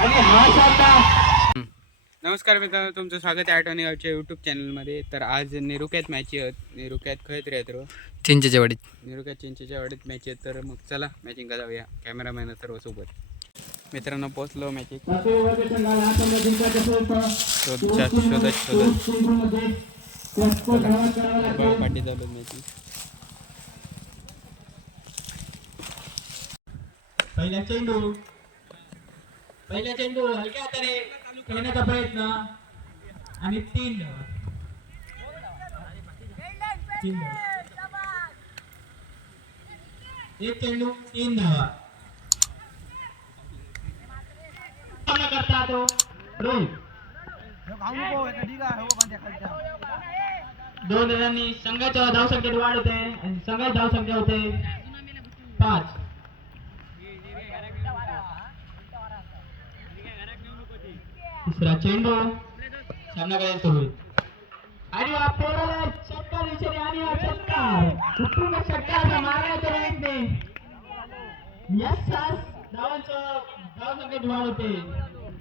आणि हा सामना नमस्कार मित्रांनो तुमचं स्वागत आहे आठवणी गावच्या यूट्यूब चॅनलमध्ये तर आज निरुक्यात मॅच आहेत निरुक्यात खळत राहत रो चिंचेच्या वाडीत. निरुक्यात चिंचेच्या वाडीत मॅच आहेत तर मग चला मॅचिंग जाऊया. कॅमेरामॅन सर्व सोबत. मित्रांनो पोचलो मॅचिंग हा शोधत शोधत लागतो पाठी चालू मॅचिंग पहिला चेंडू. पहिला चेंडू हलक्या हाताने खेळण्याचा प्रयत्न. आणि तीन धावा. एक चेंडू तीन धावा. करता तो रोहित. दोन जणांनी संघाच्या धावसंख्येत वाढ होते आणि संघाची धावसंख्या होते पाच. तिसरा चेंडू. सामना करायचा होईल आणि पेराला षटकार दिशेने आणि हा षटकार उत्तुंग षटकार मारण्याच्या रोहितने यस सास धावांचं धावसंख्येत वाढ होते.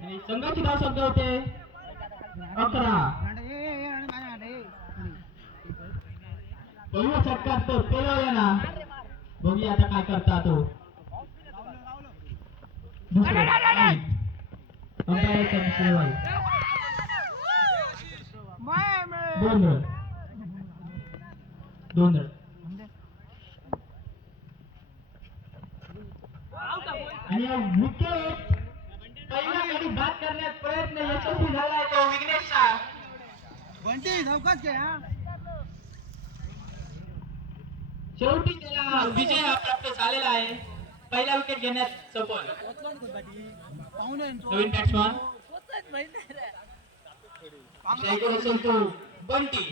आणि संघाची धावसंख्या होते. अकरा. पहिला षटकार तो पेलवला ना बघूया आता काय करता तो. दुसरं. दुसरा बॉल. दोन रन दोन रन आणि विकेट पहिला कधी बाद करण्यात प्रयत्न यशस्वी झालाय तो विघ्नेशचा. शेवटी त्याला विजय हा प्राप्त झालेला आहे. पहिला विकेट घेण्यात सफल. नवीन बॅट्समॅन बंटी.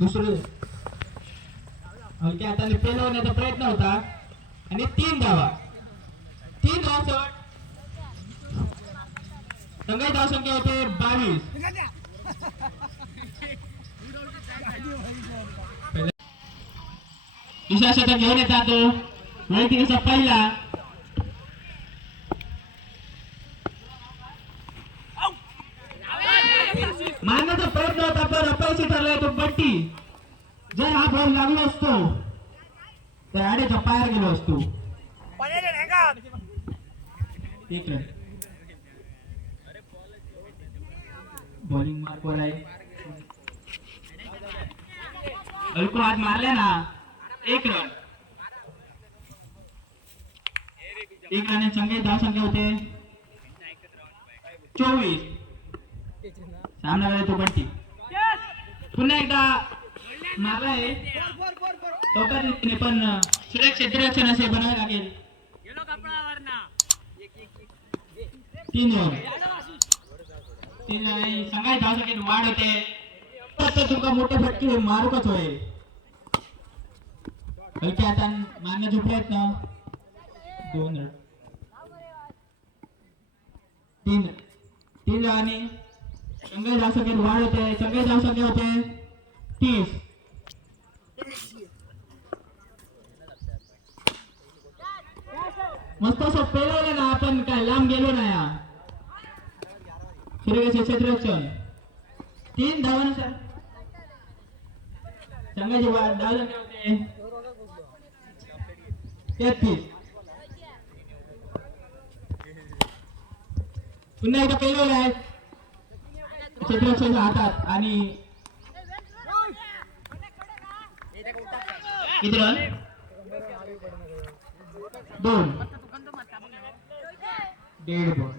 दुसरे. हलक्या हाताने फेल होण्याचा प्रयत्न होता. आणि तीन धावा. तीन धावांचं संघाची धावसंख्या होते बावीस. दुसरा शतक घेऊन येतात तो. वैयक्तिक पहिला मारण्याचा प्रयत्न होता पण अपयशी ठरलाय तो बट्टी जर हा बॉल लागलो असतो पायावर गेलो असतो. बॉलिंग मार्कवर आहे. अल्को आज मारले ना एक रन एक रन संख्या दहा संख्या होते. चोवीस. सामना करायला तो बंटी पुन्हा एकदा मारलाय पण सुरक्षित डिरेक्शन असे बनावे लागेल तीन रन तीन संघाची धाव संख्येत वाढ होते. तर तुमका मोठे फटके मारूकच होय हलके आता मारण्याचा प्रयत्न दोन रन. तीन तीन आणि संघाची धाव संख्येत वाढ होते. संघाची धाव संख्या होते. तीस. मस्त असं पेलवलं ना आपण काय लांब गेलो ना या. सूर्यवंशी क्षेत्ररक्षण. तीन धावांनुसार संघाची वाढ धाव संख्या होते. तेहतीस. पुन्हा एकदा पेलवलं आहे. क्षेत्ररक्षण हातात आणि किती दोन. दीड बॉल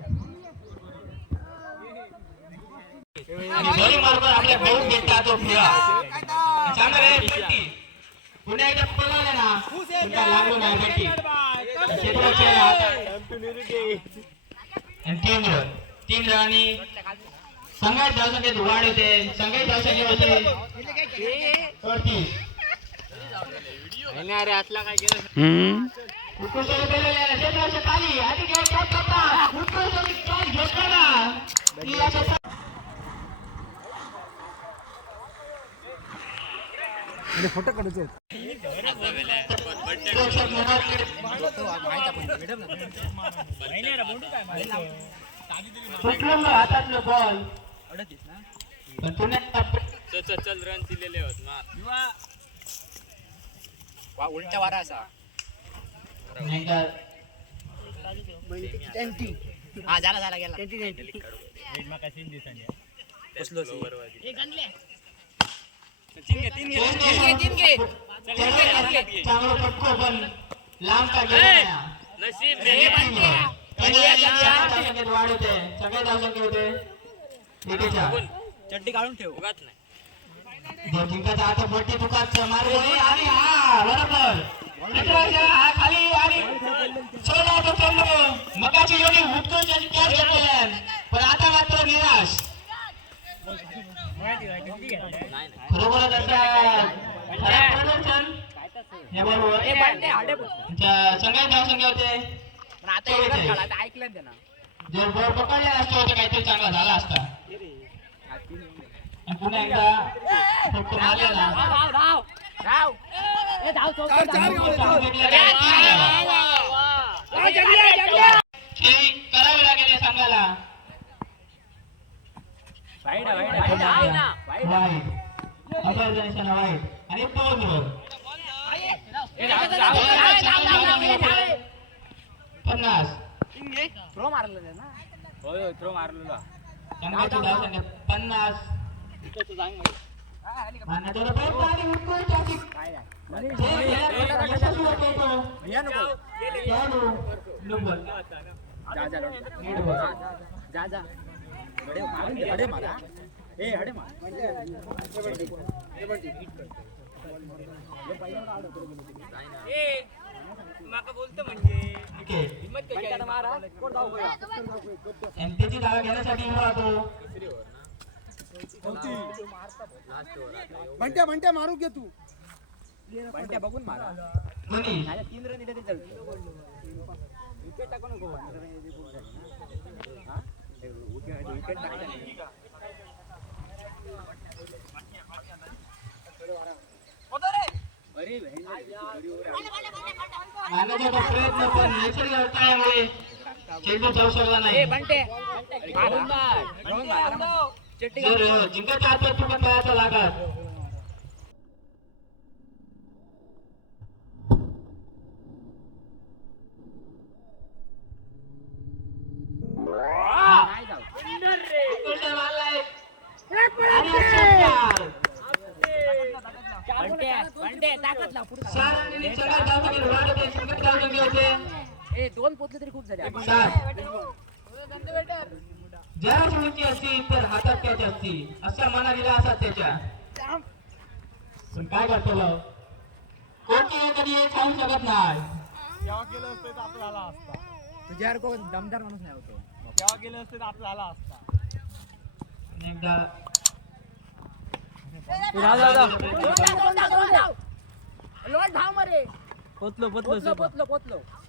आणि बॉलिंग मार्फत आपल्या भाऊ घेतला तो फिरा. चांगला रे पट्टी. पुन्हा एकदा पळाला ना तुमचा लागलो नाही पट्टी. आणि तीन रन. तीन रनांनी संघात धावसंख्येत वाढ होते. संघात धावसंख्या होते. अडतीस उत्कृष्ट केलेले खाली करता उत्कृष्ट घेतला हातातलं बॉल पण पुण्यात चल रन दिलेले होत ना उलट वारा असा. हा झाला झाला गेला. चड्डी काढून ठेव. जो जिंकायचा आता मोठी तुकाच मार्ग आहे आणि हा बरोबर. खाली आणि सोडला तो चेंडू मगाची योगी उत्कृष्ट अशी कॅच घेतली पण आता मात्र निराश. बरोबर होते. ऐकलं ना जर बॉल पकडला असतो तर काहीतरी चांगला झाला असता. पुन्हा एकदा धाव ए. खेळी करावी लागेल या संघाला वाईट आहे, वाईट आहे, वाईट आहे ना. वाईट आहे. वाईट अपराधांच्या वाईट आणि दोन वर ए, धाव, धाव, धाव, धाव, धाव, धाव, ए, धाव, ए. पन्नास थ्रो मारलं ते ना होय होय थ्रो मारलेला संघाची धावसंख्या पन्नास जा जा हडे मारा ए हडे मार विकेट. मारा कोण धाव करूया? एमपीची जागा घेण्यासाठी राहतो म्हणत्या म्हणत्या मारू घे तू बंट्या बघून मारा तीन रन दिले विकेट टाकू नको हा? विकेट विकेट टाकलं नाही. अरे भाई, मारण्याचा तो प्रयत्न पण नैसर्गिक अडथळ्यामुळे चेंडू जाऊ शकला नाही जिंकायच्या हातात चुकून पायाचा लागत दोन पोचले तरी खूप झाले. आपण. सात. ज्या उंची असती तर हातात कॅच असती असा मना दिला असा त्याच्या. पण काय करतो कोणती कधी सांगू शकत नाही. गेलं असतं तर आपला आला असता तुझ्यासारखं दमदार माणूस नाही होतो. केव्हा गेलं असतं तर आपला आला असता एकदा धाव मरे. पोचलो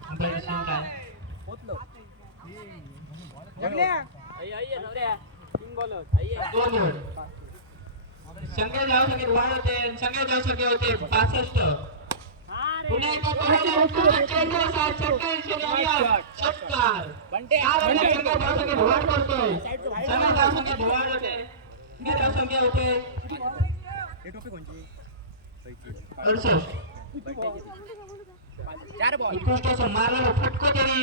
आपला विषय काय? पोचलो दोन संख्या धावसंख्येत वाढ होते संख्या धावसंख्या होते पासष्ट. पुन्हा एकदा चेंडू असा. षटकार बंटे. चार संख्या धावसंख्येत वाढ करतोय. संख्या धावसंख्येत वाढ होते. संख्या अडुसष्ट. चार बॉल उत्कृष्ट मारणारा फटको तरी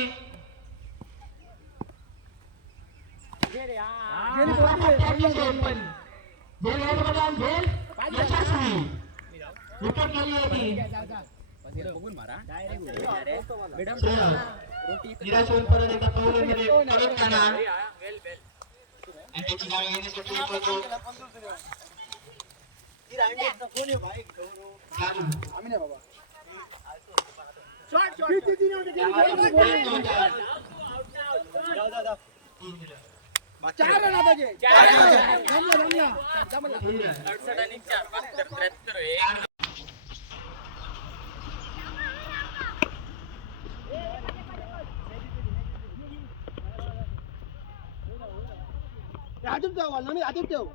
झेल हेड बदल झेल यशस्वी विकेट गेली होती बघून मारा मॅडम श्रेयस. रोटी निराश होऊन परत काढा आणि त्याची जागा घेण्यासाठी पळतो जादू. शॉट शॉट त्यामुळे प्रयत्न होता. चार रन आता घे. जमलं, जमलं. जमलं. हे हातून ठेव, वाल, नमी हातून ठेव.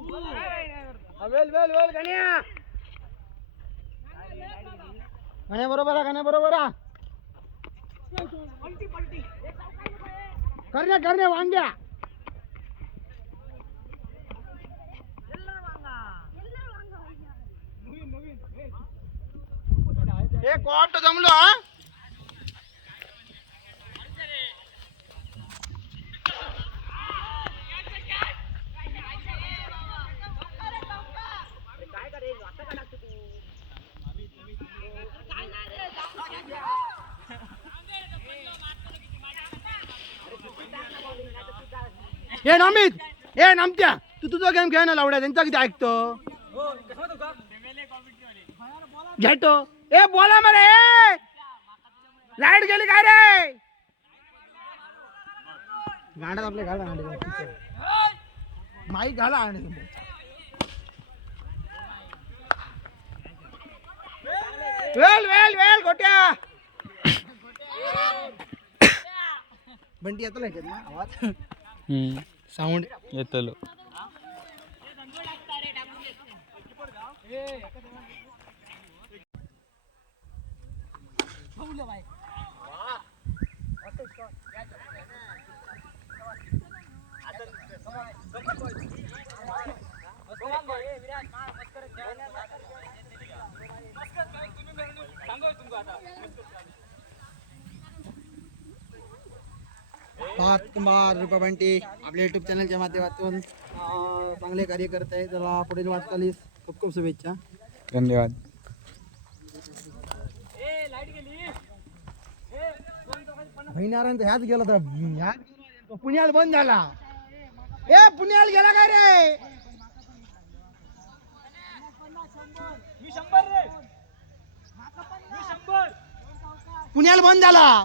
हा, वेल वेल वेल गण्या गण्या बरोबर आहे गण्या बरोबर आहे? करण्या करण्या वांग्या. एक कॉट जमलो हा? हे नमित! हे नमत्या! तू तुझा गेम खेळ ना लावड्या त्यांचा किती ऐकतो? घेतो. ए बोला मरे! लाइट गेली काय रे? गाण्यात आपल्या घाला गाडी माईक घाला आणि वेल वेल वेल गोट्या! बंटी येतो ना आवाज? साऊंड येतलो पाच कुमार रुपा बंटी आपल्या युट्यूब चॅनलच्या माध्यमातून चांगले कार्य करत आहे. त्याला पुढील वाटचालीस खूप खूप शुभेच्छा. धन्यवाद. भैनारायण तर ह्याच गेला तर ह्याच पुण्याला बंद झाला. ए पुण्याला गेला काय रे? पुण्याला बंद झाला.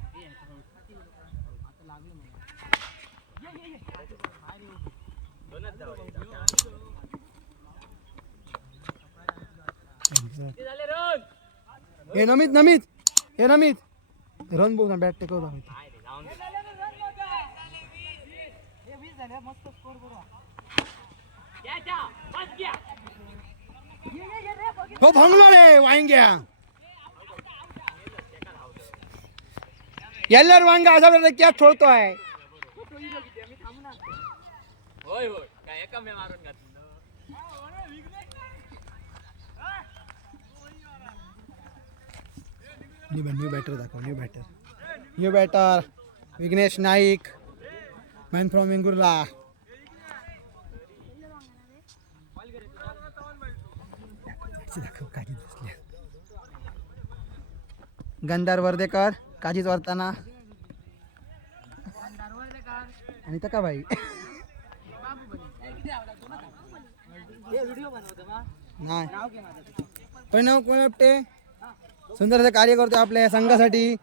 हे नमित नमित. हे नमित. रन बघ ना बॅट टेकवता हो भंगलो रे वांग्या. घ्या वांगा असा प्रकारे कॅच सोडतोय न्यू न्यू बॅटर दाखव new batter new batter Vighnesh Naik man from Vengurla दाखव काजीत गंधार वर्धेकर काजीच वरताना. आणि तका भाई नाही. प्रणव कोणपटे सुंदर असं कार्य करतो आपल्या संघासाठी.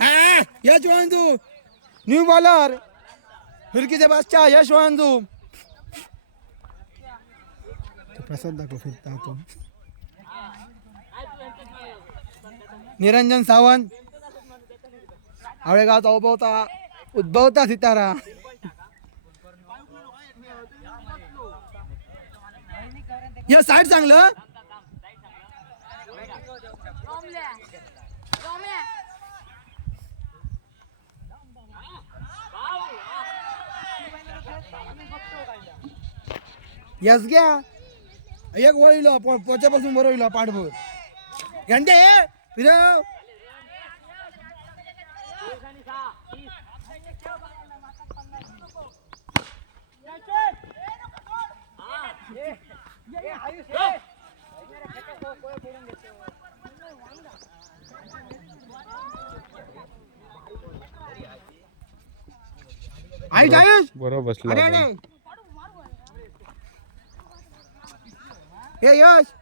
हा, या तू न्यू बॉलर फिरकीचे बादशाह यशवंतू प्रसाद दाखव फिरता तो निरंजन सावंत. आवळेगावचा उभवता उद्भवता सितारा. या साईड चांगलं? यस घ्या एक वळीला पोच्यापासून बरोबर पाठभर. घंटे फिरव. आयुष आयुष बरोबर अरे. अरे हे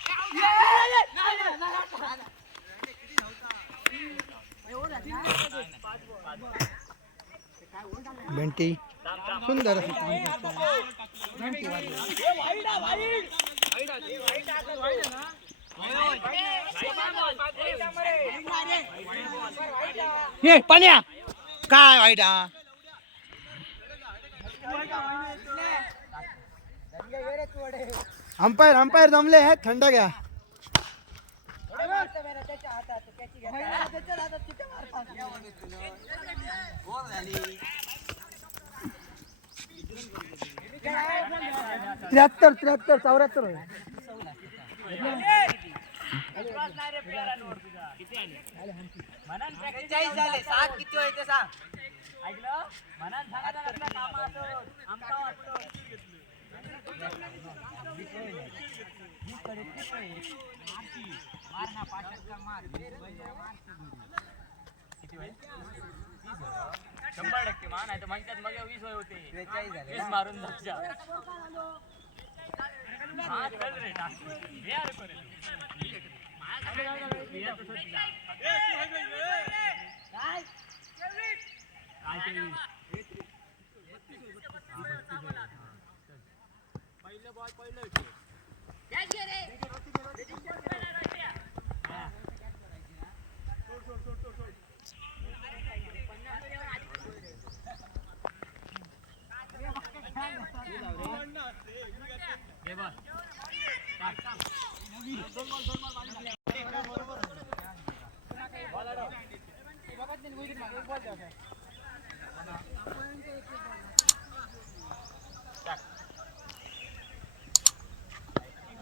बंटी सुंदर. हे पाण्या. काय वाईटा हा? अंपायर अंपायर जमले आहेत थंड घ्या त्र्याहत्तर त्र्याहत्तर चौऱ्याहत्तर होय. शंभर टक्के मान आहे. तर म्हणतात मग वीस वय होते. वीस मारून जायच्या हा, चल रे, टाक. हे अरे कोणी. किती वेळ झाले चार बघ मग षटकार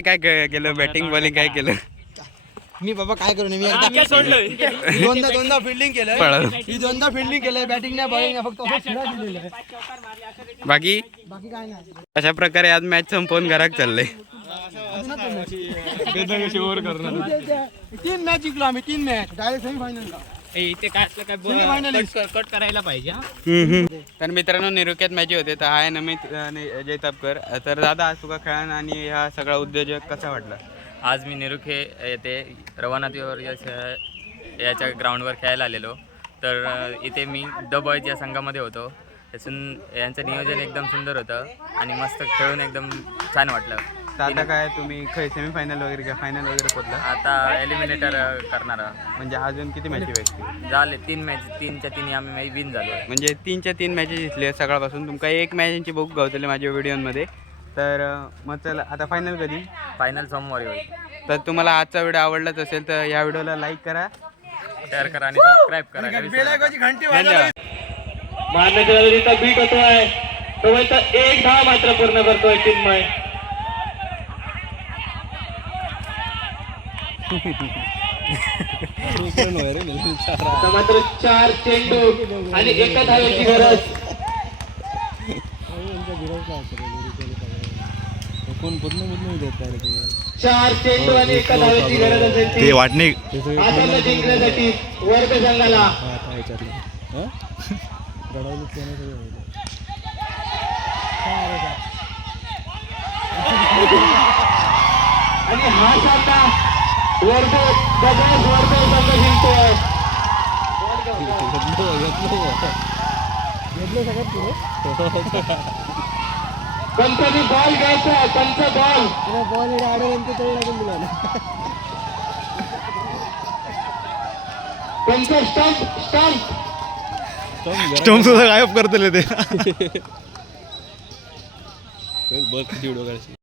काय काय केलं बॅटिंग बॉलिंग काय केलं? मी बाबा काय करू? नये मी एकदा सोडलोय दोनदा दोनदा फिल्डिंग केलंय. पळालं. मी दोनदा फिल्डिंग केलंय. बॅटिंग नाही बॉलिंग नाही फक्त. बाकी? बाकी काय नाही. अशा प्रकारे आज मॅच संपवून घरात चाललंय. तीन मॅच जिंकलो आम्ही तीन मॅच डायरेक्ट सेमी फायनल इथे काय असलं. कट- करायला पाहिजे हा. तर मित्रांनो निरुक्यात मॅच होते तर हाय नमित आणि अजय तापकर. तर दादा आज तुका खेळान आणि हा सगळा उद्योजक कसा वाटला? आज मी निरुखे येथे रवानातीवर या श- याच्या ग्राउंडवर खेळायला आलेलो. तर इथे मी द बॉयज या संघामध्ये होतो. त्यातून यांचं नियोजन एकदम सुंदर होतं आणि मस्त खेळून एकदम छान वाटलं. तर आता काय तुम्ही सेमीफायनल वगैरे का फायनल वगैरे पोचला? आता एलिमिनेटर करणार. म्हणजे अजून किती मॅची व्हायची झाले तीन मॅच तीनच्या तिन्ही आम्ही विन झालो. म्हणजे तीनच्या तीन मॅचेस जिंकले सकाळपासून. तुमका एक मॅचची बुक गावतले माझ्या व्हिडिओमध्ये तर अं, मग चला आता फायनल कधी? फायनल सोमवारी होईल. तर तुम्हाला आजचा व्हिडिओ आवडलाच असेल तर या व्हिडिओला लाईक करा. शेअर करा आणि सबस्क्राईब करा. विसरू नका. धन्यवाद. मान्यतेचा बीट होतोय तो तर एक धाव मात्र पूर्ण करतोय चिन्मय. मात्र चार चेंडू आणि एका धावेची गरज. चार चेंडू आणि एका धावेची गरज असेल ती. वाटणे जिंकण्यासाठी वर्ग संघाला. आणि हा सामना वर्ग डबल्स वर्ग संघ जिंकतोय पंचाने बॉल घ्यायचा पंच बॉल बॉल आडल्यानंतर तरी लागून दिला पंच स्टंप स्टंप स्टम्प सुद्धा गायब करतले ते. बघ व्हिडिओ काढशी